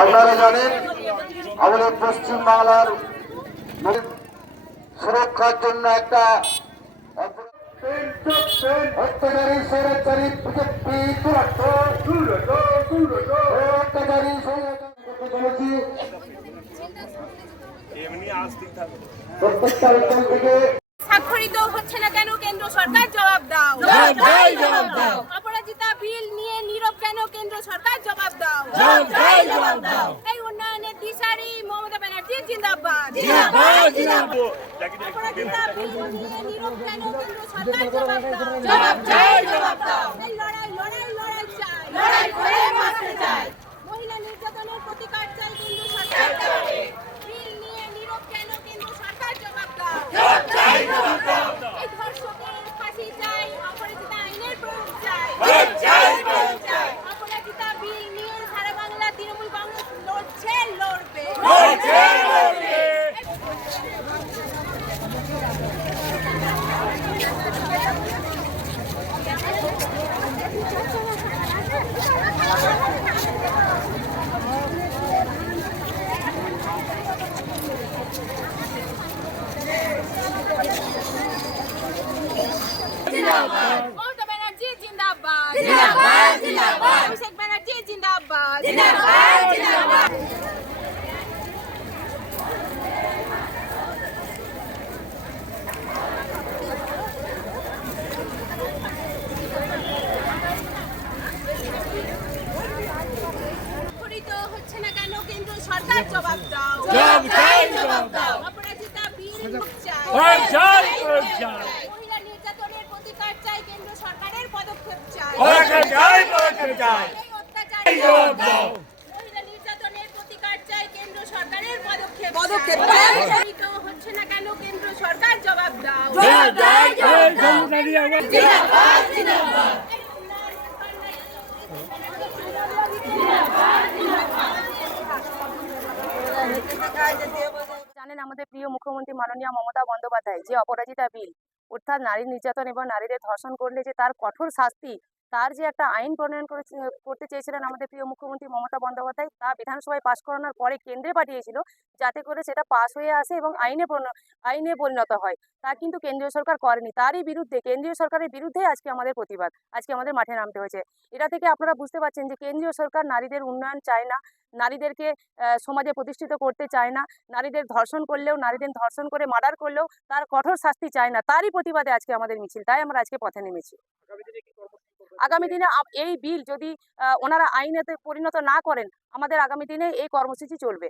আপনারা জানেন, আমাদের পশ্চিম বাংলার সুরক্ষার জন্য একটা স্বাক্ষরিত হচ্ছে না কেন? কেন্দ্র সরকার জবাব দাও। অপরাজিতা বিল নিয়ে নীরব কেন কেন্দ্র সরকার জবাব দাও। এই উন্নয়নের দিশারি মমতা ব্যানার্জি জিন্দাবাদ। অপরাজিতা বিল নিয়ে নীরব কেন কেন্দ্র সরকার জবাব দাও। এই জবাব লড়াই লড়াই চাই লড়াই করে বাঁচতে চাই মহিলা নির্যাতনের প্রতিকার চাই কেন্দ্র সরকার বিল নিয়ে নীরব কেন কেন্দ্র সরকার জবাব দাও এই ধর্ষকের ফাঁসি চাই অপরাজিতা আইনের প্রয়োগ চাই অপরাজিতা বিল নিয়ে সারা বাংলা তৃণমূল কংগ্রেস লড়ছে লড়বে মমতা ব্যানার্জি জিন্দাবাদ। জিন্দাবাদ জিন্দাবাদ। অভিষেক ব্যানার্জি জিন্দাবাদ। জিন্দাবাদ জিন্দাবাদ। স্বাক্ষরিত হচ্ছে না কেন? কেন্দ্র সরকার জবাব দাও। জবাব দাও অপরাজিতা বিল চাই। মহিলা নির্যাতনের প্রতিকার চাই কেন্দ্র সরকারের পদক্ষেপ চাই এই অত্যাচার মহিলা নির্যাতনের প্রতিকার চাই কেন্দ্র সরকারের পদক্ষেপ। পদক্ষেপ হচ্ছে না কেন কেন্দ্র সরকার জবাব দাও। জানেন আমাদের প্রিয় মুখ্যমন্ত্রী মাননীয় মমতা বন্দ্যোপাধ্যায় যে অপরাজিতা বিল অর্থাৎ নারী নির্যাতন এবং নারীদের ধর্ষণ করলে যে তার কঠোর শাস্তি তার যে একটা আইন প্রণয়ন করতে চেয়েছিলেন আমাদের প্রিয় মুখ্যমন্ত্রী মমতা বন্দ্যোপাধ্যায়, তা বিধানসভায় পাশ করানোর পরে কেন্দ্রে পাঠিয়েছিল, যাতে করে সেটা পাশ হয়ে আসে এবং আইনে আইনে পরিণত হয়। তা কিন্তু কেন্দ্রীয় সরকার করেনি। তারই বিরুদ্ধে, কেন্দ্রীয় সরকারের বিরুদ্ধে আজকে আমাদের প্রতিবাদ, আজকে আমাদের মাঠে নামতে হয়েছে। এটা থেকে আপনারা বুঝতে পারছেন যে কেন্দ্রীয় সরকার নারীদের উন্নয়ন চায় না, নারীদেরকে সমাজে প্রতিষ্ঠিত করতে চায় না, নারীদের ধর্ষণ করলেও, নারীদের ধর্ষণ করে মার্ডার করলেও তার কঠোর শাস্তি চায় না। তারই প্রতিবাদে আজকে আমাদের মিছিল, তাই আমরা আজকে পথে নেমেছি। আগামী দিনে এই বিল যদি ওনারা আইনেতে পরিণত না করেন, আমাদের আগামী দিনে এই কর্মসূচি চলবে।